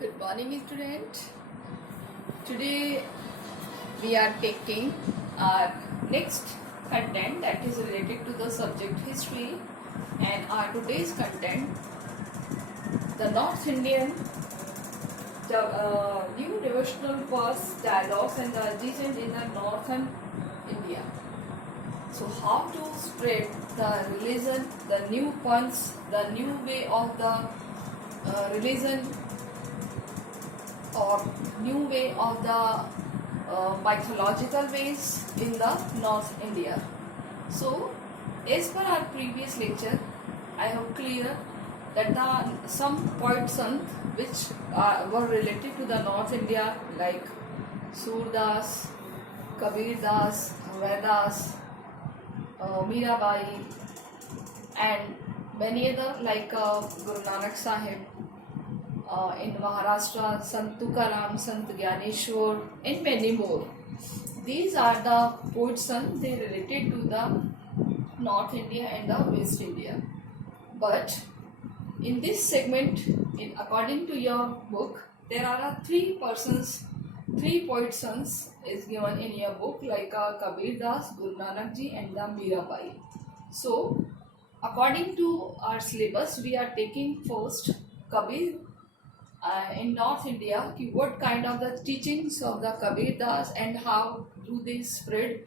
Good morning, student. Today we are taking our next content that is related to the subject history, and our today's content, the North Indian new devotional verse dialogues and the legend in the northern India. So how to spread the religion, the new punch, the new way of the religion or new way of the mythological ways in the North India. So, as per our previous lecture, I have cleared that some poets which were related to the North India like Surdas, Kabir Das, Vedas, Mirabai, and many other like Guru Nanak Sahib. In Maharashtra, Sant Tukaram, Sant Gyaneshwar, and many more. These are the poets they related to the North India and the West India. But in this segment, according to your book, there are three poet sons is given in your book like Kabir Das, Guru Nanak Ji, and the Mirabai. So, according to our syllabus, we are taking first Kabir in North India, what kind of the teachings of the Kabir Das and how do they spread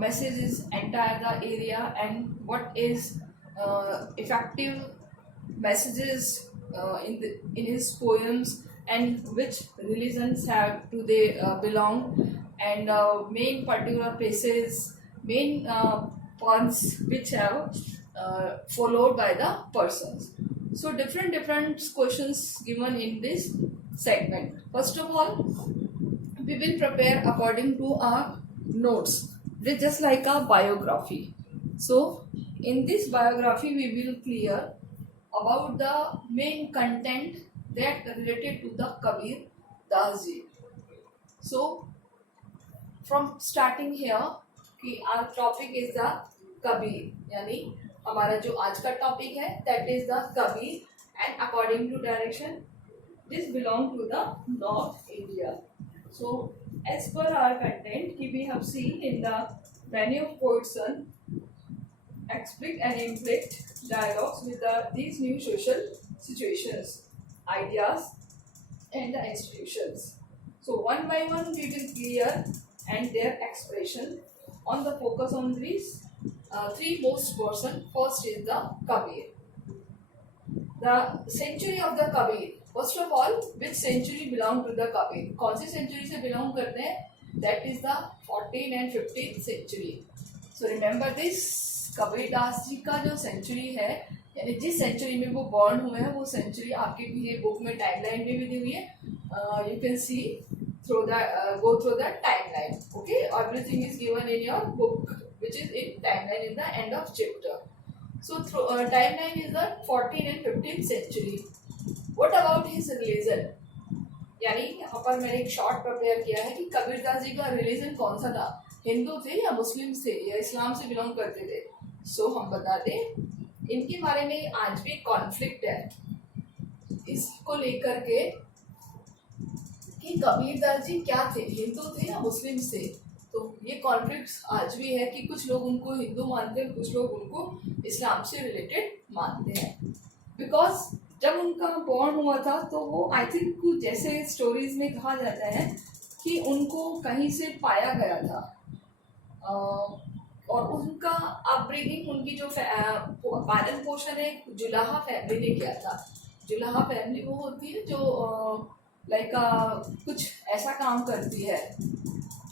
messages entire the area, and what is effective messages in his poems, and which religions have do they belong, and main particular places, main points which have followed by the persons. So different questions given in this segment. First of all, we will prepare according to our notes. This just like a biography. So in this biography, we will clear about the main content that related to the Kabir Das ji. So from starting here, our topic is the Kabir, यानी हमारा जो आज का topic है that is the Kabir and according to direction this belong to the north India. So as per our content की we have seen in the many of poets explic and inflict dialogues with these new social situations, ideas, and the institutions. So one by one we will clear and their expression on the focus on these three most person. First is the Kabir. The century of the Kabir. First of all, which century belong to the Kabir? कौन सी century से belong करते हैं? That is the 14th and 15th century. So remember this. Kabir Das ji का जो century है, यानी जिस century में वो बॉर्न हुए हैं, वो सेंचुरी आपके भी है बुक में टाइमलाइन में भी दी हुई है. You can see through the go through the timeline. Okay, everything is given in your book which is in timeline in the end of chapter. So through timeline is the 14th and 15th century. What about his religion? यानी यहाँ पर मैंने एक short prepare किया है कि कबीर दास जी का religion कौन सा था, हिंदू थे या मुस्लिम थे या इस्लाम से बिलोंग करते थे. सो हम बता दें इनके बारे में आज भी कॉन्फ्लिक्ट है इसको लेकर के कि कबीर दास जी क्या थे, हिंदू थे या मुस्लिम थे. तो ये कॉन्फ्लिक्ट आज भी है कि कुछ लोग उनको हिंदू मानते हैं, कुछ लोग उनको इस्लाम से रिलेटेड मानते हैं. बिकॉज जब उनका बॉर्न हुआ था तो वो आई थिंक कुछ जैसे स्टोरीज में कहा जाता है कि उनको कहीं से पाया गया था और उनका अपब्रिंगिंग, उनकी जो पालन पोषण है जुलाहा फैमिली ने किया था. जुलाहा फैमिली वो होती है जो लाइक कुछ ऐसा काम करती है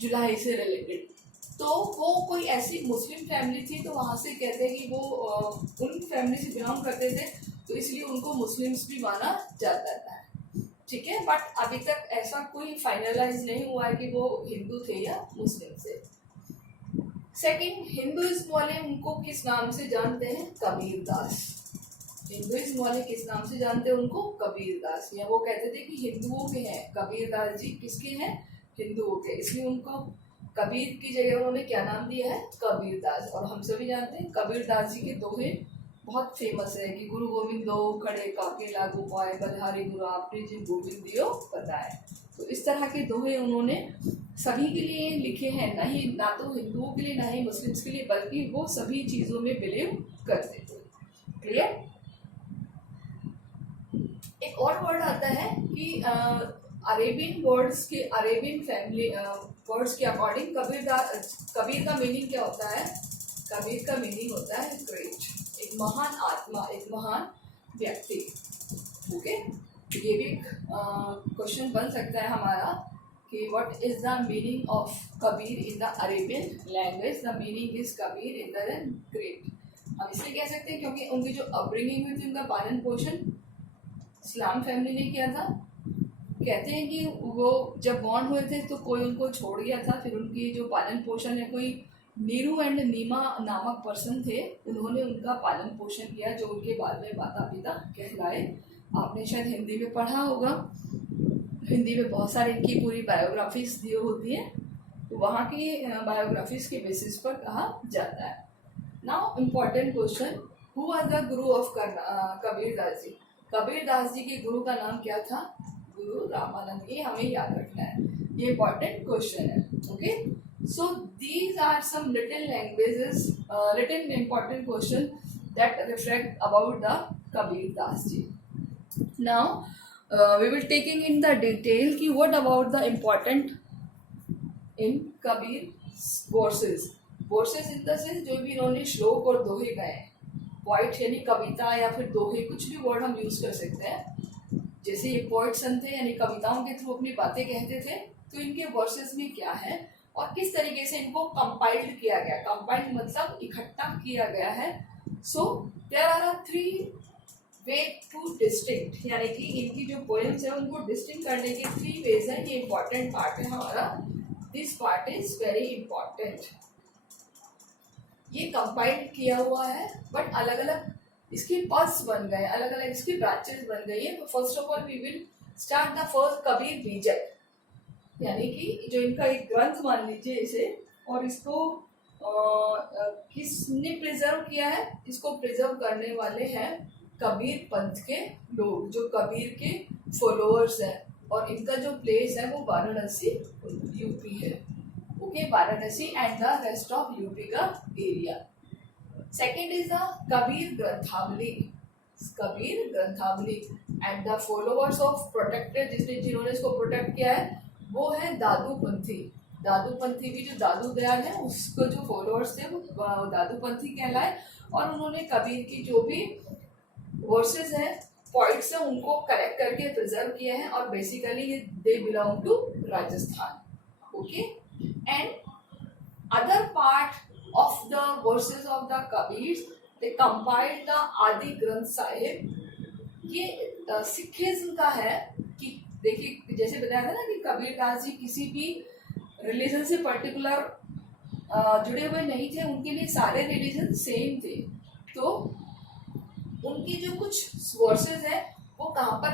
जुलाही से रिलेटेड. तो वो कोई ऐसी मुस्लिम फैमिली थी, तो वहाँ से कहते हैं कि वो उन फैमिली से बिलोंग करते थे, तो इसलिए उनको मुस्लिम्स भी माना जाता था. ठीक है, बट अभी तक ऐसा कोई फाइनलाइज नहीं हुआ है कि वो हिंदू थे या मुस्लिम थे. सेकंड, हिंदुइज्म वाले उनको किस नाम से जानते हैं? कबीर दास. हिंदुइज्म वाले किस नाम से जानते हैं उनको? कबीर दास. या वो कहते थे कि हिंदुओं के हैं, कबीर दास जी किसके हैं? हिंदुओं के. इसलिए उनको कबीर की जगह उन्होंने क्या नाम दिया है? कबीर दास. और हम सभी जानते हैं कबीर दास जी के दोहे बहुत फेमस है कि गुरु गोविंद दो खड़े काके लागू पाए, बलिहारी गुरु आपने जिन गोविंद दियो बताए। तो इस तरह के दोहे उन्होंने सभी के लिए लिखे हैं, ना तो हिंदुओं के लिए ना ही मुस्लिम्स के लिए, बल्कि वो सभी चीज़ों में बिलीव करते थे। क्लियर। एक और वर्ड आता है कि अरेबियन वर्ड्स के, अरेबियन फैमिली वर्ड्स के अकॉर्डिंग कबीर का मीनिंग क्या होता है? कबीर का मीनिंग होता है ग्रेट, एक महान आत्मा, एक महान व्यक्ति। ओके, ये भी क्वेश्चन बन सकता है हमारा कि what is the meaning of Kabir in the Arabian language? The meaning is Kabir in the great. हम इसलिए कह सकते हैं क्योंकि उनकी जो अपब्रिंगिंग हुई थी, उनका पालन पोषण इस्लाम फैमिली ने किया था। कहते हैं कि वो जब बॉर्न हुए थे तो कोई उनको छोड़ गया था, फिर उनकी जो पालन पोषण है, कोई नीरू एंड नीमा नामक पर्सन थे, उन्होंने उनका पालन पोषण किया, जो उनके बाद में माता पिता कहलाए। आपने शायद हिंदी में पढ़ा होगा, हिंदी में बहुत सारे इनकी पूरी बायोग्राफीज दी होती हैं, तो वहाँ की बायोग्राफीज के बेसिस पर कहा जाता है। Now important question, who was the Guru of Kabir Das ji? Kabir Das ji के गुरु का नाम क्या था? गुरु रामानंद। ये हमें याद रखना है, ये इम्पॉर्टेंट क्वेश्चन है। Okay, so these are some written important question that reflect about the Kabir Das ji. Now we will taking in the detail ki what about the important in Kabir verses in the sense जो भी इन्होंने श्लोक और दोहे गाए, poet यानी कविता या फिर दोहे, कुछ भी वर्ड हम यूज कर सकते हैं। जैसे ये पोइट सन थे, यानी कविताओं के थ्रू अपनी बातें कहते थे, तो इनके वर्सेस में क्या है और किस तरीके से इनको कंपाइल्ड किया गया। कंपाइल्ड मतलब इकट्ठा किया गया है। So there are 3 way to distinct, यानी कि इनकी जो पोएम्स है उनको डिस्टिंक्ट करने के 3 वेज है। ये इंपॉर्टेंट पार्ट है हमारा, this part is very important. ये कंपाइल्ड किया हुआ है, बट अलग अलग इसके पार्ट्स बन गए, अलग अलग इसकी ब्रांचेस बन गई है। तो first of all we will start the first Kabir Bijak, यानी कि जो इनका एक ग्रंथ मान लीजिए इसे, और इसको किसने प्रिजर्व किया है? इसको प्रिजर्व करने वाले हैं कबीर पंथ के लोग, जो कबीर के फॉलोअर्स हैं, और इनका जो प्लेस है वो वाराणसी यूपी है। Okay, Varanasi and the rest of UP का area. Second is the Kabir Granthavali, Kabir Granthavali and the followers of protected, जिन्होंने इसको प्रोटेक्ट किया है वो है दादूपंथी। दादूपंथी भी, जो दादू दयाल है उसको जो फॉलोअर्स थे वो दादूपंथी कहलाए, और उन्होंने कबीर की जो भी वर्सेस हैं, पॉइंट्स हैं, उनको कलेक्ट करके प्रिजर्व किए हैं, और basically they belong to Rajasthan. Okay, and other part of the verses of the Kabir, they compiled the Adi Granth Sahib. ये सिखिज्म का है कि देखिए, जैसे बताया था ना कि कबीर दास जी किसी भी रिलीजन से पर्टिकुलर जुड़े हुए नहीं थे, उनके लिए सारे रिलीजन सेम थे। तो उनकी जो कुछ वर्सेस है वो कहाँ पर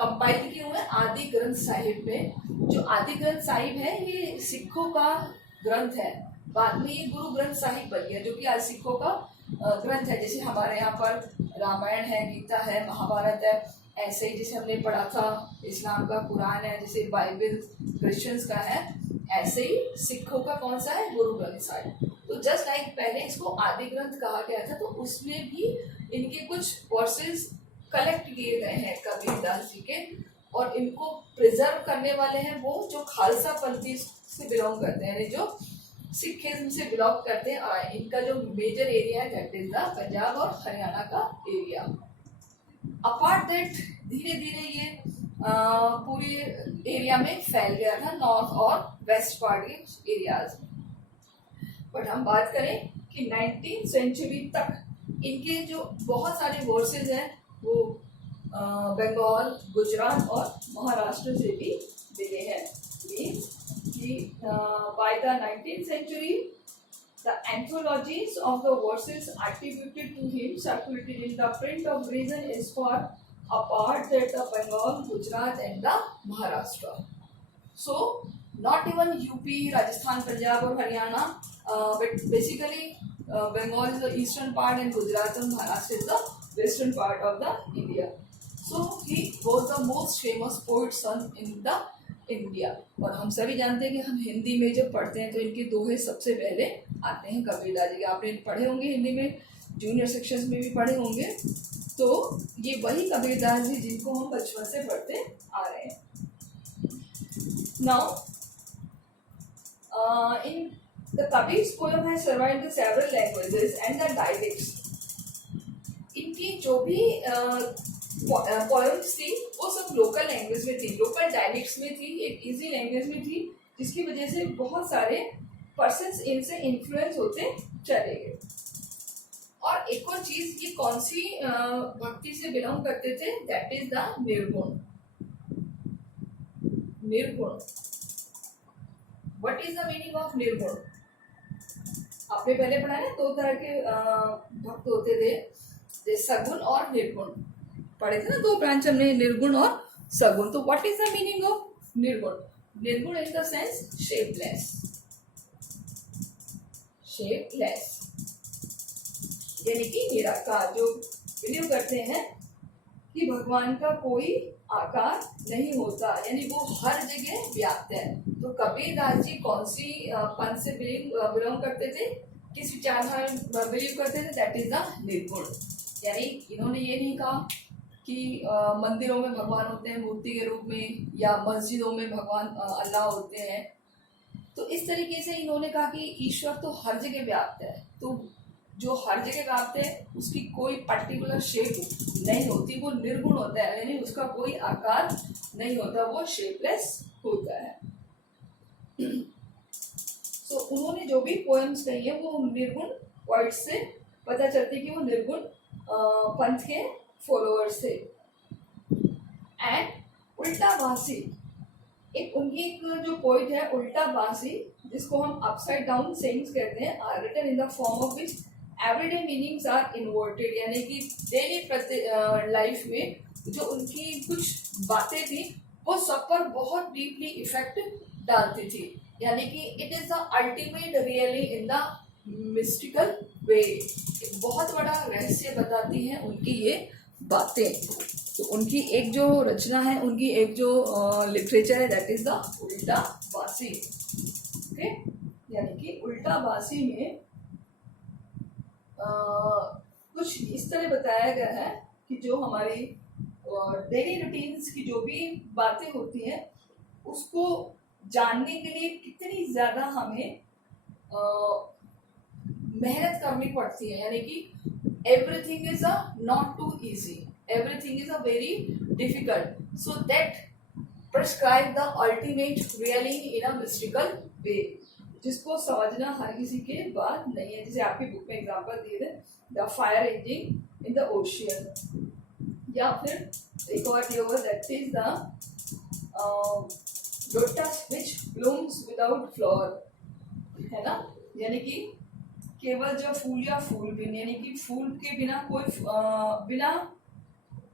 कंपाइल किए हुए हैं? आदि ग्रंथ साहिब में। जो आदि ग्रंथ साहिब है ये सिखों का ग्रंथ है, बाद में ये गुरु ग्रंथ साहिब बन गया, जो कि आज सिखों का ग्रंथ है। जैसे हमारे यहाँ पर रामायण है, गीता है, महाभारत है, ऐसे ही जैसे हमने पढ़ा था इस्लाम का कुरान है, जैसे बाइबल क्रिश्चियंस का है, ऐसे ही सिखों का कौन सा है? गुरु ग्रंथ साहिब। तो जस्ट लाइक पहले इसको आदि ग्रंथ कहा गया था, तो उसमें भी इनके कुछ वर्सेस कलेक्ट किए गए हैं कबीर दास जी के, और इनको प्रिजर्व करने वाले हैं वो जो खालसा पंथी से बिलोंग करते हैं, यानी जो सिखिज्म से बिलोंग करते हैं। और इनका जो मेजर एरिया है दैट इज द पंजाब और हरियाणा का एरिया। अपार्ट दैट धीरे धीरे ये पूरे एरिया में फैल गया था, नॉर्थ और वेस्ट पार्ट के एरियाज में। बट हम बात करें कि 19th सेंचुरी तक इनके जो बहुत सारे वर्सेस हैं वो बंगाल, गुजरात और महाराष्ट्र से भी मिले हैं। By the 19th century the anthologies of the verses attributed to him circulated in the print of reason is for apart that the Bengal, Gujarat and the Maharashtra. So not even UP, Rajasthan, Punjab or Haryana, but basically Bengal is the eastern part and Gujarat and Maharashtra is the western part of the India. So he was the most famous poet son in the India. और हम सभी जानते हैं कि हम हिंदी में जब पढ़ते हैं तो इनके दोहे सबसे पहले आते हैं कबीरदास जी के। आपने पढ़े होंगे हिंदी में, जूनियर सेक्शंस में भी पढ़े होंगे। तो ये वही कबीरदास जी जिनको हम बचपन से पढ़ते आ रहे हैं। Now in the Kabir's poem has survived the several languages and the dialects. इनकी जो भी पोएम्स थी वो सब लोकल लैंग्वेज में थी, लोकल डायलेक्ट्स में थी, एक इजी लैंग्वेज में थी, जिसकी वजह से बहुत सारे पर्सन्स इनसे इन्फ्लुएंस होते चले गए। और एक और चीज, ये कौन सी भक्ति से बिलोंग करते थे? दैट इज द निर्गुण। निर्गुण, what is the meaning of निर्गुण? आपने पहले पढ़ा है, दो तरह के भक्त होते थे, सगुण और निर्गुण पढ़े थे ना, दो ब्रांच हमने, निर्गुण और सगुण। तो what is the meaning of निर्गुण? निर्गुण इन द सेंस शेपलेस, शेपलेस यानी कि निराकार, जो बिलीव करते हैं कि भगवान का कोई आकार नहीं होता, यानी वो हर जगह व्याप्त है। तो कबीरदास जी कौन सी पंथ से बिलोंग करते थे, किस विचारधारा बिलीव करते थे? दैट इज द निर्गुण। यानी इन्होंने ये नहीं कहा कि मंदिरों में भगवान होते हैं मूर्ति के रूप में, या मस्जिदों में भगवान अल्लाह होते हैं। तो इस तरीके से इन्होंने कहा कि ईश्वर तो हर जगह व्याप्त है। तो जो हर जगह व्याप्त है उसकी कोई पर्टिकुलर शेप नहीं होती, वो निर्गुण होता है, यानी उसका कोई आकार नहीं होता, वो शेपलेस होता है। तो उन्होंने जो भी पोएम्स कही है वो निर्गुण वर्ड से पता चलती है कि वो निर्गुण पंथ के फॉलोअर्स थे। एंड उल्टा बांसी, एक उनकी एक जो पोइट है उल्टा बांसी, जिसको हम अपसाइड डाउन सेइंग्स कहते हैं, are written in the form of which everyday meanings are inverted, यानी कि डेली लाइफ में जो उनकी कुछ बातें थी वो सब पर बहुत डीपली इफेक्ट डालती थी, यानी कि it is the ultimate really in the mystical way. एक बहुत बड़ा रहस्य बताती हैं उनकी ये बातें। तो उनकी एक जो रचना है, उनकी एक जो लिटरेचर है, दैट इज द उल्टा बांसी। ओके, यानी कि उल्टा बांसी में कुछ इस तरह बताया गया है कि जो हमारी डेली रूटीन्स की जो भी बातें होती हैं उसको जानने के लिए कितनी ज़्यादा हमें मेहनत करनी पड़ती है, यानी कि everything is a not too easy, everything is a very difficult, so that prescribe the ultimate reality in a mystical way, जिसको समझना हर किसी के बात नहीं है। जैसे आपकी बुक में एग्जांपल दिए थे, the fire engine in the ocean, या फिर एक और ये होगा that is the lotus which blooms without flower, है ना, यानी कि केवल जो फूल या फूल बिन, यानी कि फूल के बिना कोई बिना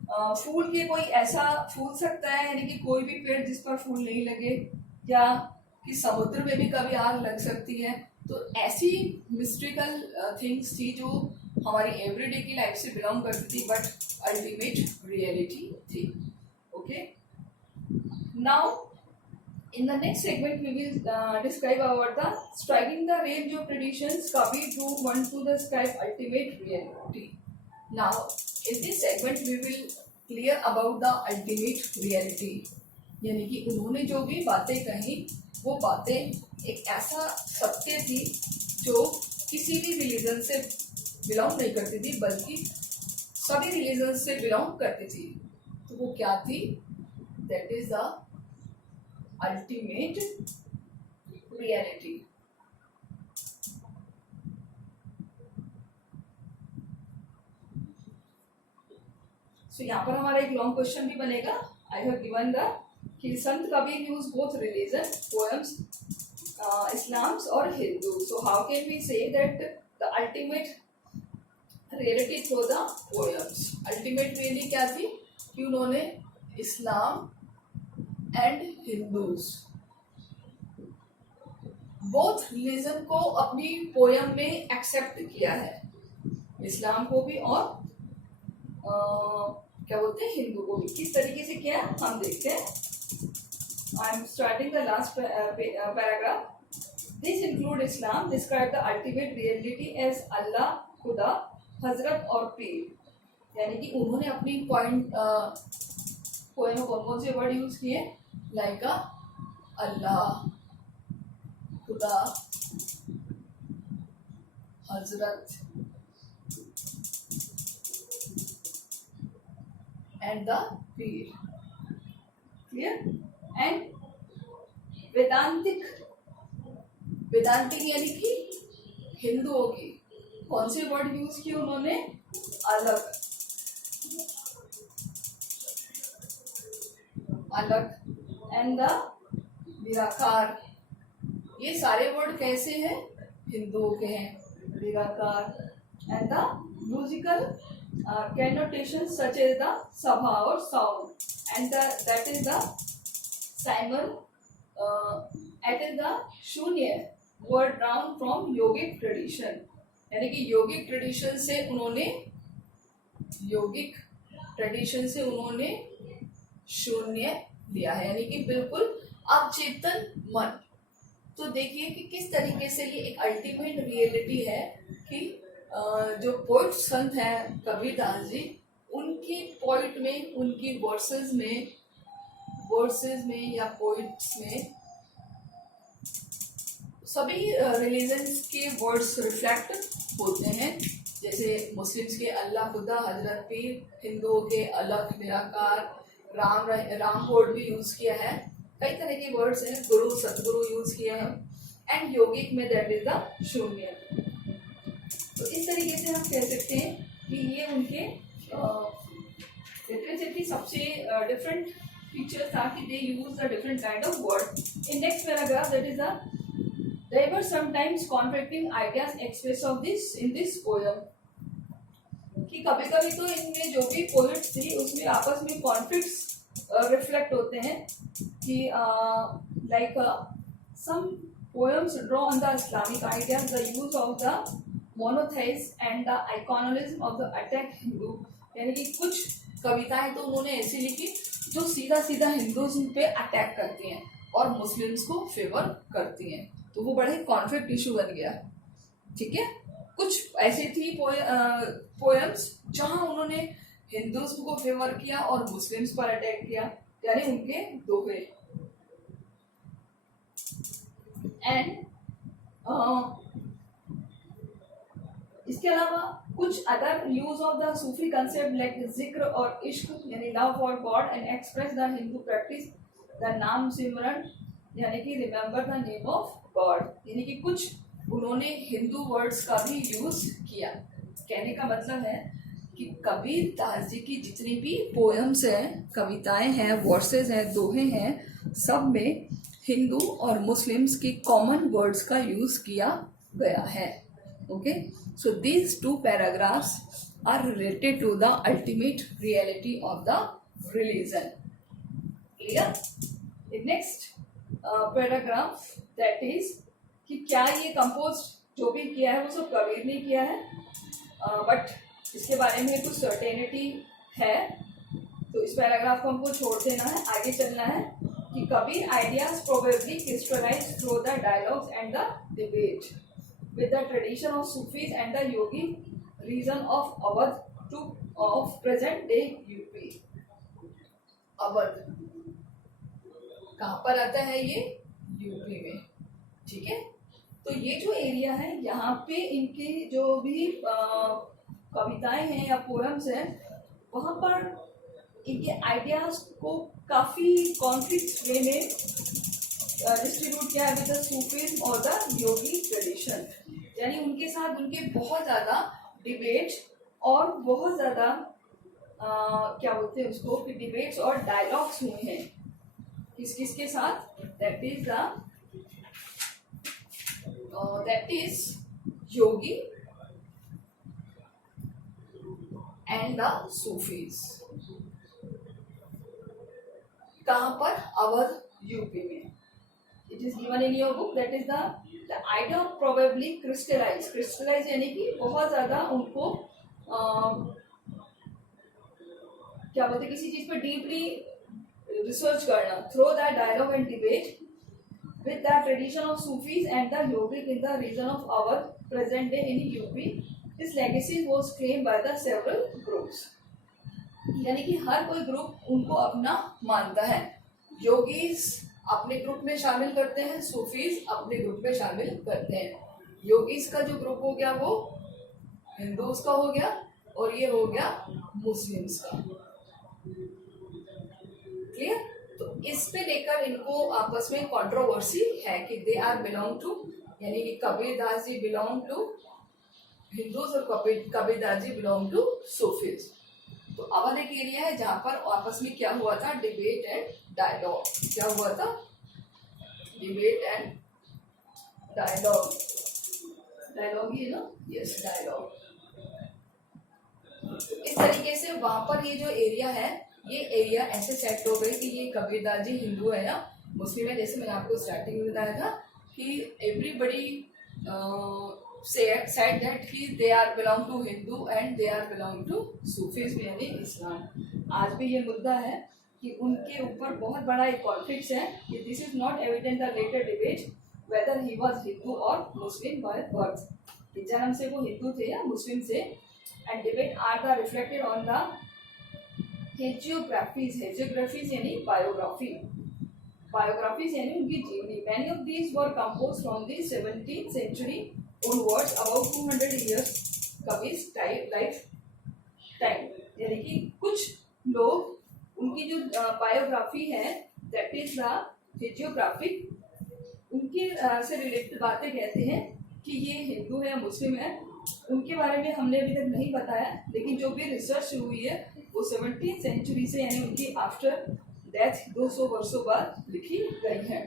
फूल के कोई ऐसा फूल सकता है, यानी कि कोई भी पेड़ जिस पर फूल नहीं लगे, या कि समुद्र में भी कभी आग लग सकती है। तो ऐसी मिस्ट्रिकल थिंग्स थी जो हमारी एवरीडे की लाइफ से बिलोंग करती थी, बट अल्टीमेट रियलिटी थी। Okay, now in the next segment we will describe about the striking the range of traditions Kabir drew one to describe ultimate reality. Now in this segment we will clear about the ultimate reality, यानी कि उन्होंने जो भी बातें कही वो बातें एक ऐसा सत्य थी जो किसी भी रिलीजन से बिलोंग नहीं करती थी, बल्कि सभी रिलीजन से बिलोंग करती थी। तो वो क्या थी? That is the ultimate reality. So यहाँ पर हमारा एक लॉन्ग क्वेश्चन भी बनेगा। आई हैव गिवन द कि संत Kabir use both religion poems, Islams और Hindu. So how can we say that the ultimate reality through the poems? Ultimate reality क्या थी कि उन्होंने Islam and Hindus both religion को अपनी पोयम में एक्सेप्ट किया है, इस्लाम को भी और क्या बोलते हैं हिंदू को भी। किस तरीके से किया हम देखते हैं। I am starting the last paragraph. This include Islam describe the ultimate reality as अल्लाह, खुदा, हजरत और पीर। यानी कि उन्होंने अपनी पॉइंट पोएम में कौन से वर्ड यूज किए, लाइक अल्लाह, खुदा, हजरत and the Pir. Clear. And वेदांतिक, वेदांतिक यानी कि हिंदुओं की कौन से वर्ड यूज किए उन्होंने, अलग, अलग एंड द निराकार। ये सारे वर्ड कैसे हैं, हिंदुओं के हैं। निराकार and the musical connotations such as the sabha or sound and that is the simon it is the shunya word drawn from yogic tradition। यानी कि योगिक ट्रेडिशन से उन्होंने, योगिक ट्रेडिशन से उन्होंने शून्य लिया है, यानी कि बिल्कुल अचेतन मन। तो देखिए कि किस तरीके से ये एक अल्टीमेट रियलिटी है कि जो पोइट संत हैं कबीरदास जी, उनकी पोइट में, उनकी वर्सेस में या पोइट्स में सभी रिलीजन्स के वर्ड्स रिफ्लेक्ट होते हैं। जैसे मुस्लिम्स के अल्लाह, खुदा, हजरत, पीर, हिंदुओं के अलग, निराकार, राम वर्ड भी यूज किया है, कई तरह के वर्ड्स हैं, गुरु, सतगुरु यूज किया है। एंड योगिक में दैट इज द शून्य। तो इस तरीके से हम कह सकते हैं कि ये उनके लिटरेचर की सबसे डिफरेंट फीचर्स था कि they use the different kind of word. In next paragraph that is there were sometimes conflicting ideas express of this in this poem. कि कभी कभी तो इनमें जो भी पोएट्स थी उसमें आपस में कॉन्फ्लिक्ट्स रिफ्लेक्ट होते हैं कि like some poems draw on the Islamic ideas, the use of the monotheist and the iconalism of the attack Hindu. यानी कि कुछ कविताएं तो उन्होंने ऐसी लिखी जो सीधा सीधा हिंदुज़्म पे अटैक करती हैं और मुस्लिम्स को फेवर करती हैं, तो वो बड़े कॉन्फ्लिक्ट इशू बन गया। ठीक है। कुछ ऐसी थी पोएम्स जहां उन्होंने हिंदुज़्म को फेवर किया और मुस्लिम्स पर अटैक किया, यानी उनके दोहरे। एंड इसके अलावा कुछ other use of the Sufi concept like जिक्र और इश्क, यानी love for God and express the Hindu practice the नाम सिमरन, यानी कि remember the name of God. यानी कि कुछ उन्होंने हिंदू वर्ड्स का भी यूज किया। कहने का मतलब है कि कबीर दास जी की जितनी भी पोएम्स हैं, कविताएं हैं, वर्सेस हैं, दोहे हैं, सब में हिंदू और मुस्लिम्स की कॉमन वर्ड्स का यूज किया गया है। Okay, so these two paragraphs are related to the ultimate reality of the religion. Clear? The next paragraph that is कि क्या ये कंपोज जो भी किया है वो सब कबीर ने किया है, बट इसके बारे में कुछ सर्टेनिटी है, तो इस पैराग्राफ को हमको छोड़ देना है, आगे चलना है कि Kabir ideas probably crystallise through the dialogues and the debate with the tradition of Sufis and the yogi region of Awadh to of present day UP। Awadh कहाँ पर आता है, ये यूपी में। ठीक है। तो ये जो एरिया है यहाँ पे इनके जो भी कविताएं हैं या पोएम्स हैं, वहाँ पर इनके आइडियाज को काफी कॉन्फ्लिक्ट वे में डिस्ट्रीब्यूट किया है विद द सूफीज और द योगी ट्रेडिशन। यानी उनके साथ उनके बहुत ज़्यादा डिबेट और बहुत ज़्यादा क्या बोलते हैं उसको, डिबेट्स और डायलॉग्स हुए हैं किस किस के साथ, that is yogi and the Sufis. कहाँ पर, अवध यूपी में। It is given in your book, that is the idea of probably crystallise यानी कि बहुत ज्यादा उनको क्या बोलते, किसी चीज पर डीपली रिसर्च करना through that dialogue and debate with the tradition of Sufis and the yogic in the region of our present day in UP. This legacy was claimed by the several groups. यानी कि हर कोई group उनको अपना मानता है. Yogis अपने group में शामिल करते हैं, सूफीज अपने ग्रुप में शामिल करते हैं. योगीज का जो ग्रुप हो गया वो हिंदूज का हो गया और ये हो गया मुस्लिम्स का. क्लियर? तो इस पे लेकर इनको आपस में कंट्रोवर्सी है कि दे आर बिलोंग टू, यानी कि Kabirdas ji belong to Hindus और Kabirdas ji belong to Sufis. तो अवध एक एरिया है जहां पर आपस में क्या हुआ था, डिबेट एंड डायलॉग. क्या हुआ था? Debate and dialogue. डायलॉग ही है ना? Yes, dialogue. इस तरीके से वहां पर ये जो एरिया है, ये एरिया ऐसे सेट हो गई कि ये कबीरदास जी हिंदू है या मुस्लिम है. जैसे मैंने आपको स्टार्टिंग में बताया था कि एवरीबडी said that कि they are belong to Hindu and they are belong to Sufism यानी इस्लाम. आज भी ये मुद्दा है कि उनके ऊपर बहुत बड़ा एक कॉन्फ्लिक्ट है कि this is not evident the later debate whether he was Hindu और मुस्लिम बाय बर्थ. जन्म से वो हिंदू थे या मुस्लिम से. And debate are the reflected on the hagiographies यानी बायोग्राफी. बायोग्राफीज यानी उनकी जीवनी. Many of these were compose from the 17th century onwards, about 200 years Kabir life time. यानी कि कुछ लोग उनकी जो बायोग्राफी है दैट इज द हेजियोग्राफिक, उनके से रिलेटेड बातें कहते हैं कि ये हिंदू है या मुस्लिम है. उनके बारे में हमने अभी तक नहीं बताया, लेकिन जो भी रिसर्च हुई है वो 17th century से यानी उनकी आफ्टर डेथ 200 वर्षों बाद लिखी गई है.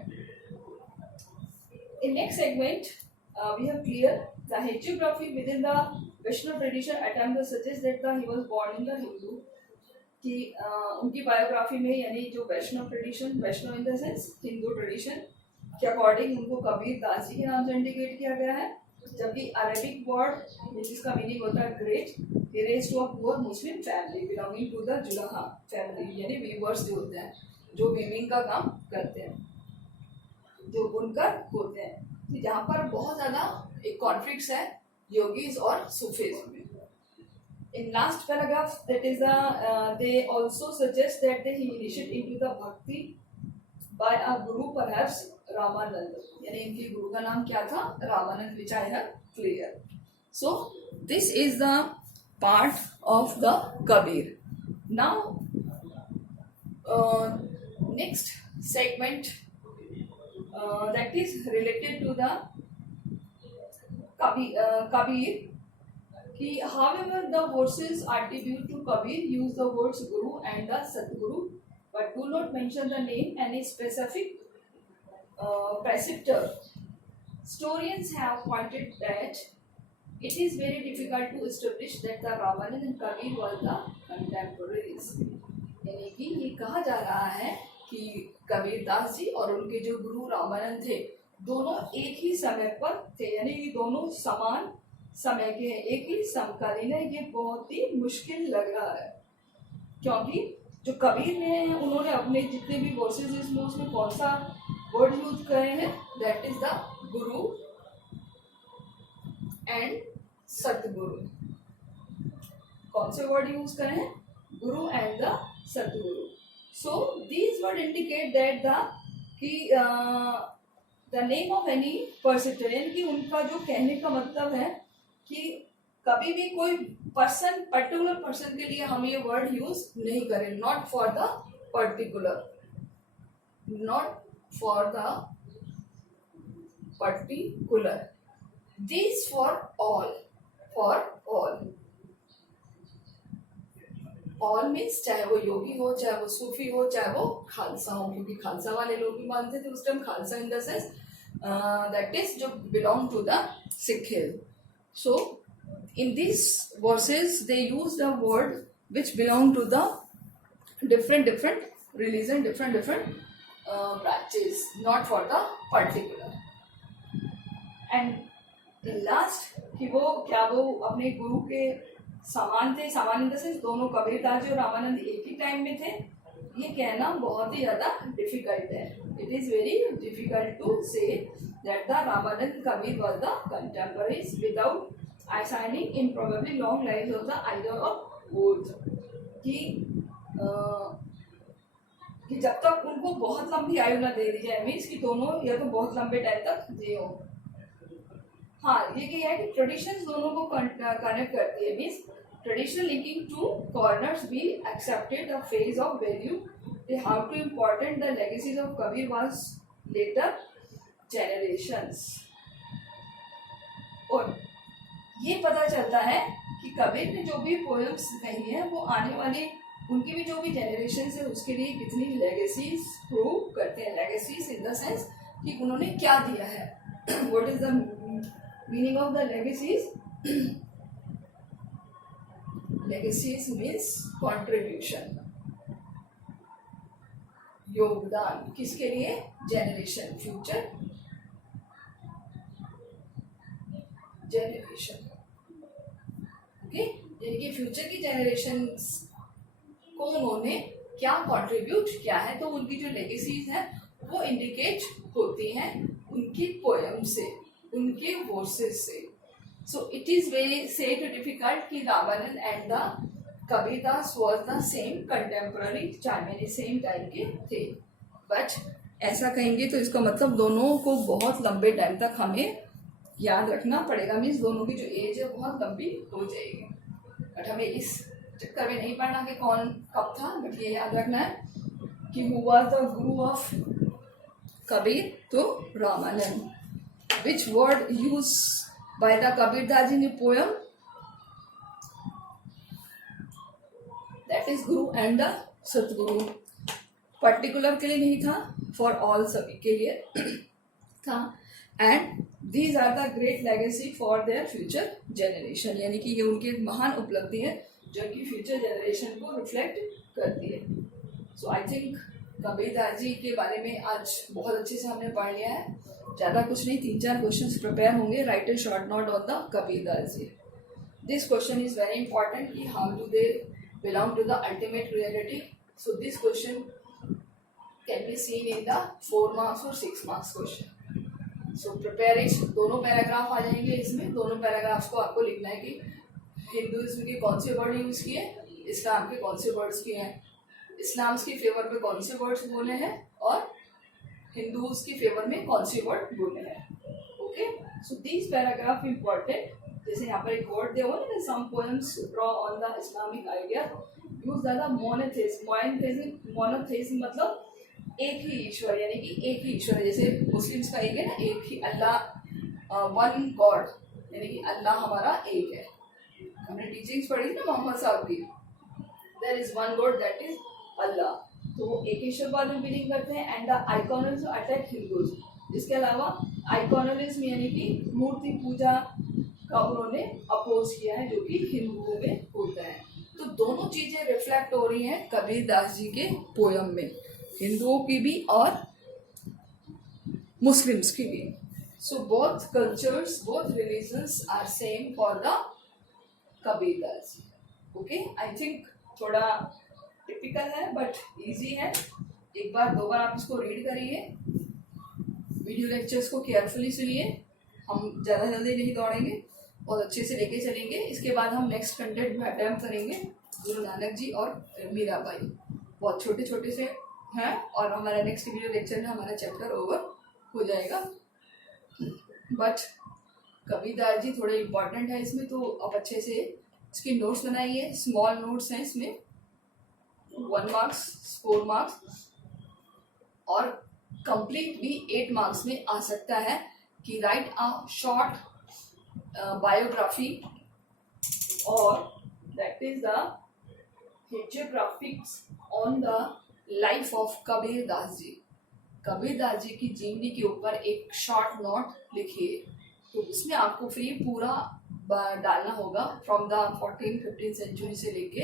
In next segment, we have clear the hagiography within the Vaishnava tradition attempt to suggest that he was born in the Hindu. कि उनकी बायोग्राफी में यानी जो Vaishnav tradition, Vaishnav in the sense Hindu tradition के अकॉर्डिंग उनको कबीर दास जी के नाम से इंडिकेट किया गया है. जबकि अरेबिक वर्ड जिसका मीनिंग होता है great, he raised to a poor Muslim family belonging to the जुलाहा family यानी वीवर्स जो होते हैं, जो वीविंग का काम करते हैं, जो बुनकर होते हैं. जहाँ पर बहुत ज्यादा एक कॉन्फ्लिक्ट है योगीज और सूफीज में. In last paragraph, that is they also suggest that they initiate into the bhakti by a guru, perhaps Ramanand. यानी इनके गुरु का नाम क्या था? Ramanand, which I have clear. So this is the part of the Kabir. Now next segment that is related to the Kabir. कि however the verses attribute to Kabir use the words Guru and the Satguru, but do not mention the name any specific preceptor. Historians have pointed that it is very difficult to establish that the Ramanand and Kabir were the contemporaries. यानी कि ये कहा जा रहा है कि कबीर दास जी और उनके जो गुरु रामानंद थे दोनों एक ही समय पर थे, यानी कि दोनों समान समय के हैं, एक ही समकालीन है. ये बहुत ही मुश्किल लग रहा है क्योंकि जो कबीर ने उन्होंने अपने जितने भी वर्सेस इसमें उसमें कौन सा वर्ड यूज करे हैं, that is the Guru and सतगुरु. कौन से वर्ड यूज करे हैं? गुरु and the Satguru. So these word indicate that the name of any person, यानी कि उनका जो कहने का मतलब है कि कभी भी कोई पर्सन, पर्टिकुलर पर्सन के लिए हम ये वर्ड यूज नहीं करें. Not for the particular, not for the particular. This for all, for all. All means चाहे वो योगी हो, चाहे वो सूफी हो, चाहे वो खालसा हो, क्योंकि खालसा वाले लोग भी मानते थे उस time. Khalsa in the sense that is जो belong to the Sikhism. So in these verses they use the word which belong to the different religion, different branches, not for the particular. And in last कि वो अपने गुरु के समान थे, समान इन the sense दोनों कबीरदास जी और रामानंद एक ही टाइम में थे, ये कहना बहुत ही ज़्यादा डिफिकल्ट है. It is very difficult to say that the Ramananda Kabir was the contemporaries without assigning in probably long lives of the either of both. कि जब तक उनको बहुत लंबी आयु ना दे दी जाए, मीन्स कि दोनों या तो बहुत लंबे टाइम तक जिए हो. हाँ, ये क्या है कि ट्रेडिशंस दोनों को कनेक्ट करती है. Means traditional linking two corners be accepted the phase of value they how to important the legacies of Kabir was later generations. और ये पता चलता है कि कबीर ने जो भी पोएम्स कही है वो आने वाले उनकी भी जो भी जनरेशन है उसके लिए कितनी लेगेसीज प्रूव करते हैं. लेगेसीज इन द सेंस कि उन्होंने क्या दिया है. What is the meaning of the legacies? Legacies means contribution, योगदान. किसके लिए? Generation, future generation. ओके, यानी कि फ्यूचर की जनरेशन को उन्होंने क्या कंट्रीब्यूट किया है, तो उनकी जो लेगेसीज हैं वो इंडिकेट होती हैं उनकी पोएम से, उनके वर्सेस से. So it is very said difficult कि Ramanand and the Kabirdas was the same contemporary, चाहे सेम टाइम के थे. बट ऐसा कहेंगे तो इसका मतलब दोनों को बहुत लंबे टाइम तक हमें याद रखना पड़ेगा. मीन्स दोनों की जो एज है बहुत लंबी हो जाएगी. बट हमें इस चक्कर में नहीं पढ़ना कि कौन कब था, बट ये याद रखना है कि who was the Guru of Kabir, तो Ramanand. Which word use by the Kabirdas in poem? That is Guru and the Satguru. Particular के लिए नहीं था, फॉर ऑल, सभी के लिए था. And these are the great legacy for their future generation. यानी कि ये उनकी एक महान उपलब्धि है जो कि फ्यूचर जनरेशन को रिफ्लेक्ट करती है. सो आई थिंक कबीरदास जी के बारे में आज बहुत अच्छे से हमने पढ़ लिया है. ज़्यादा कुछ नहीं, 3-4 क्वेश्चंस प्रिपेयर होंगे. Right a short note on the Kabirdas ji. This question is very important कि how do they belong to the ultimate reality. So this question can be seen in the 4 marks और 6 marks question. So prepare it. दोनों paragraph आ जाएंगे इसमें. दोनों paragraphs को आपको लिखना है कि हिंदुइज्म के कौन से वर्ड यूज़ किए, इस्लाम के कौन से वर्ड्स किए हैं, इस्लाम की फेवर में कौन से वर्ड्स बोले हैं और हिंदूज की फेवर में कौन से वर्ड बोले हैं. Okay, so these paragraph important. जैसे यहाँ पर एक वर्ड दिया हुआ है, some poems draw on the Islamic idea use the monotheism. Monotheism मतलब एक ही ईश्वर, यानी कि एक ही ईश्वर है. जैसे मुस्लिम्स का एक है ना, एक ही अल्लाह, वन गॉड, यानी कि अल्लाह हमारा एक है. हमने टीचिंग्स पढ़ी थी ना मोहम्मद साहब की, there is one God that is अल्लाह. तो वो एक ईश्वरवाद में बिलीव करते हैं. And the iconism attack Hindus. इसके अलावा आइकॉनिज्म यानी कि मूर्ति पूजा का उन्होंने अपोज किया है, जो कि हिंदुओं में होता है. तो दोनों चीजें रिफ्लेक्ट हो रही हैं कबीरदास जी के पोयम में, हिंदुओं की भी और मुस्लिम्स की भी. So both cultures, both religions are same for the Kabirdas. Okay, I think थोड़ा टिपिकल है बट इजी है. एक बार 2 बार आप इसको रीड करिए, वीडियो लेक्चर्स को केयरफुली सुनिए. हम ज़्यादा जल्दी नहीं दौड़ेंगे, बहुत अच्छे से लेके चलेंगे. इसके बाद हम नेक्स्ट कंटेंट में अटैम्प्ट करेंगे गुरु नानक जी और मीराबाई. बहुत छोटे छोटे से हैं और हमारा नेक्स्ट वीडियो लेक्चर में हमारा चैप्टर ओवर हो जाएगा. बट कबीरदास जी थोड़े इम्पॉर्टेंट है इसमें, तो आप अच्छे से इसके नोट्स बनाइए. स्मॉल नोट्स हैं इसमें, 1 मार्क्स, 4 मार्क्स और कंप्लीट भी 8 मार्क्स में आ सकता है कि राइट अ शॉर्ट बायोग्राफी और that is the hagiographics on the life of Kabirdas ji. Kabirdas ji की जीवनी के ऊपर एक शॉर्ट नोट लिखिए. तो उसमें आपको फ्री पूरा डालना होगा फ्रॉम द 14th-15th सेंचुरी से लेके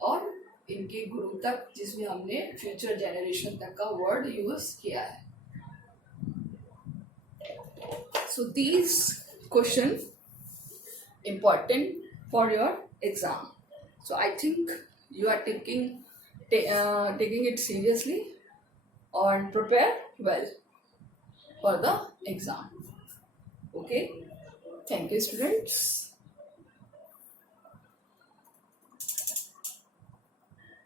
और इनके गुरु तक, जिसमें हमने फ्यूचर जनरेशन तक का वर्ड यूज किया है. So these question important for your exam. So I think you are taking it seriously and prepare well for the exam. Okay. Thank you, students.